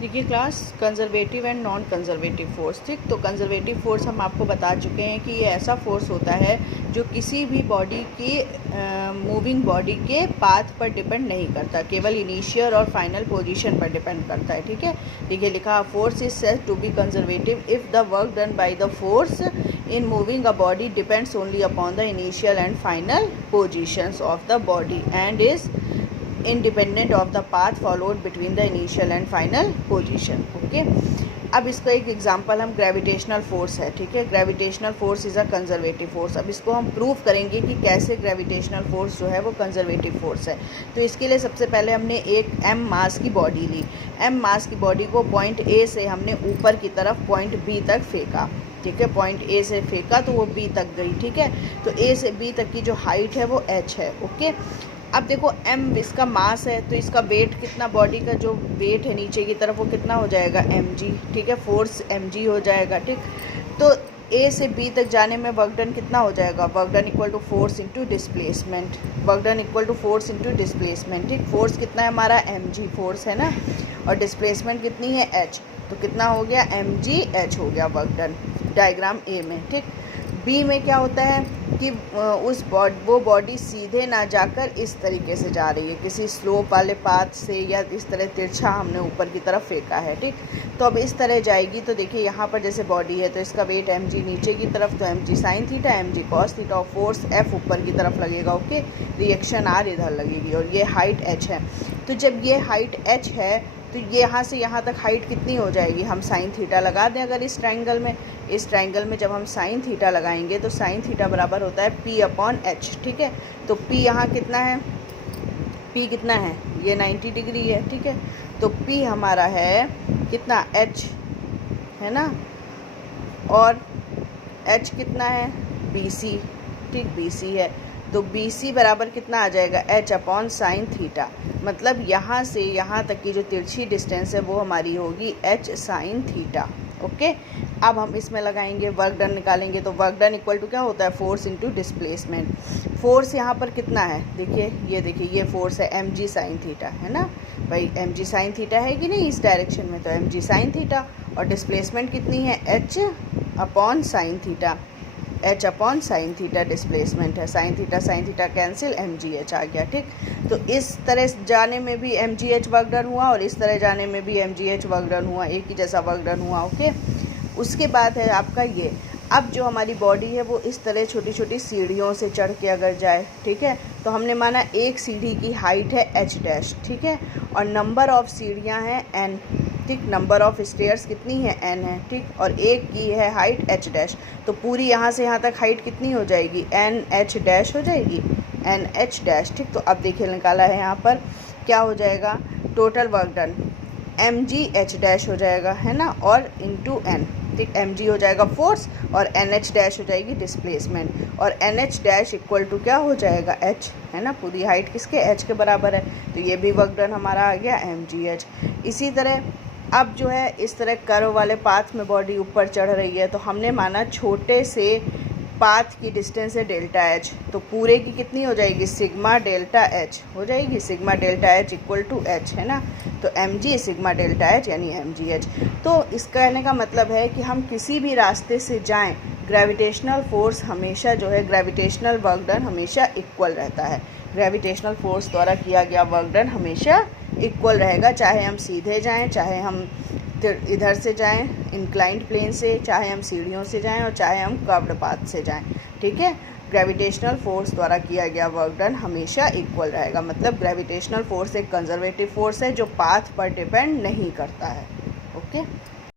देखिए class, conservative and non conservative force. ठीक, तो कंजर्वेटिव फोर्स हम आपको बता चुके हैं कि ये ऐसा फोर्स होता है जो किसी भी बॉडी की मूविंग बॉडी के पाथ पर डिपेंड नहीं करता, केवल इनिशियल और फाइनल पोजीशन पर डिपेंड करता है। ठीक है, देखिए लिखा, force is said to be conservative if the work done by the force in moving a body depends only upon the initial and final positions of the body and is independent of the path followed between the initial and final position. Okay, अब इसका एक example हम gravitational force है। ठीक है, gravitational force is a conservative force. अब इसको हम प्रूव करेंगे कि कैसे ग्रेविटेशनल फोर्स जो है वो कंजर्वेटिव फोर्स है। तो इसके लिए सबसे पहले हमने एक m मास की बॉडी ली। m मास की बॉडी को पॉइंट A से हमने ऊपर की तरफ पॉइंट B तक फेंका। ठीक है, पॉइंट A से फेंका तो वो B तक गई। ठीक है, तो A से B तक की जो हाइट है वो h है। ओके, अब देखो m इसका मास है तो इसका वेट कितना, बॉडी का जो वेट है नीचे की तरफ वो कितना हो जाएगा, mg। ठीक है, फोर्स mg हो जाएगा। ठीक, तो A से B तक जाने में वर्क डन कितना हो जाएगा, work done equal to force into displacement, work done equal to force into displacement. ठीक, फोर्स कितना है हमारा, mg फोर्स है ना, और डिस्प्लेसमेंट कितनी है, h, तो कितना हो गया, mg h हो गया वर्क डन डायग्राम A में। ठीक, B में क्या होता है कि वो बॉडी सीधे ना जाकर इस तरीके से जा रही है, किसी स्लोप वाले पाथ से, या इस तरह तिरछा हमने ऊपर की तरफ फेंका है। ठीक, तो अब इस तरह जाएगी तो देखिए यहाँ पर जैसे बॉडी है तो इसका वेट mg नीचे की तरफ, तो mg sine theta, mg cos theta, और फोर्स F ऊपर की तरफ लगेगा। ओके, रिएक्शन R इधर लगेगी, और ये हाइट h है। तो जब ये हाइट h है तो ये यहाँ से यहाँ तक हाइट कितनी हो जाएगी, हम साइन थीटा लगा दें। अगर इस ट्रायंगल में जब हम साइन थीटा लगाएंगे तो साइन थीटा बराबर होता है P/H। ठीक है, तो P यहाँ कितना है, P कितना है, ये 90 डिग्री है। ठीक है, तो P हमारा है कितना, H है ना, और H कितना है, BC। ठीक, BC है, तो BC बराबर कितना आ जाएगा, H/साइन थीटा। मतलब यहाँ से यहाँ तक की जो तिरछी डिस्टेंस है वो हमारी होगी H साइन थीटा। ओके, अब हम इसमें लगाएंगे वर्क डन, निकालेंगे तो वर्क डन इक्वल टू क्या होता है, फोर्स इंटू डिस्प्लेसमेंट। फोर्स यहाँ पर कितना है, देखिए ये फोर्स है mg साइन थीटा, है ना भाई, mg साइन थीटा है कि नहीं इस डायरेक्शन में, तो mg साइन थीटा, और डिस्प्लेसमेंट कितनी है, H/साइन थीटा, H/साइन थीटा डिस्प्लेसमेंट है। साइन थीटा कैंसिल, mgh आ गया। ठीक, तो इस तरह जाने में भी mgh वर्क डन हुआ और इस तरह जाने में भी mgh वर्क डन हुआ, एक ही जैसा वर्क डन हुआ। ओके, उसके बाद है आपका ये, अब जो हमारी बॉडी है वो इस तरह छोटी छोटी सीढ़ियों से चढ़ के अगर जाए, ठीक है, तो हमने माना एक सीढ़ी की हाइट है h'। ठीक है, और नंबर ऑफ़ सीढ़ियाँ हैं n। ठीक, नंबर ऑफ़ स्टेयर्स कितनी है, n है। ठीक, और एक की है हाइट h', तो पूरी यहाँ से यहाँ तक हाइट कितनी हो जाएगी, nh' हो जाएगी, nh'। ठीक, तो अब देखिए निकाला है यहाँ पर क्या हो जाएगा, टोटल वर्क डन mgh' हो जाएगा, है ना, और इंटू n। ठीक, mg हो जाएगा फोर्स और nh' हो जाएगी डिस्प्लेसमेंट, और nh' इक्वल टू क्या हो जाएगा, h, है ना, पूरी हाइट किसके, h के बराबर है, तो ये भी वर्क डन हमारा आ गया mgh। इसी तरह अब जो है इस तरह कर्व वाले पाथ में बॉडी ऊपर चढ़ रही है, तो हमने माना छोटे से पाथ की डिस्टेंस है डेल्टा h, तो पूरे की कितनी हो जाएगी, सिग्मा डेल्टा h हो जाएगी, sigma delta h equal to h, है ना, तो mg सिग्मा डेल्टा h यानी mgh। तो इस कहने का मतलब है कि हम किसी भी रास्ते से जाएं, ग्रेविटेशनल फोर्स हमेशा जो है, ग्रेविटेशनल वर्क डन हमेशा इक्वल रहता है। ग्रेविटेशनल फोर्स द्वारा किया गया वर्क डन हमेशा इक्वल रहेगा, चाहे हम सीधे जाएं, चाहे हम इधर से जाएं इंक्लाइंड प्लेन से, चाहे हम सीढ़ियों से जाएं, और चाहे हम कर्व्ड पाथ से जाएं। ठीक है, ग्रेविटेशनल फोर्स द्वारा किया गया वर्क डन हमेशा इक्वल रहेगा। मतलब ग्रेविटेशनल फोर्स एक कंजर्वेटिव फोर्स है जो पाथ पर डिपेंड नहीं करता है। ओके।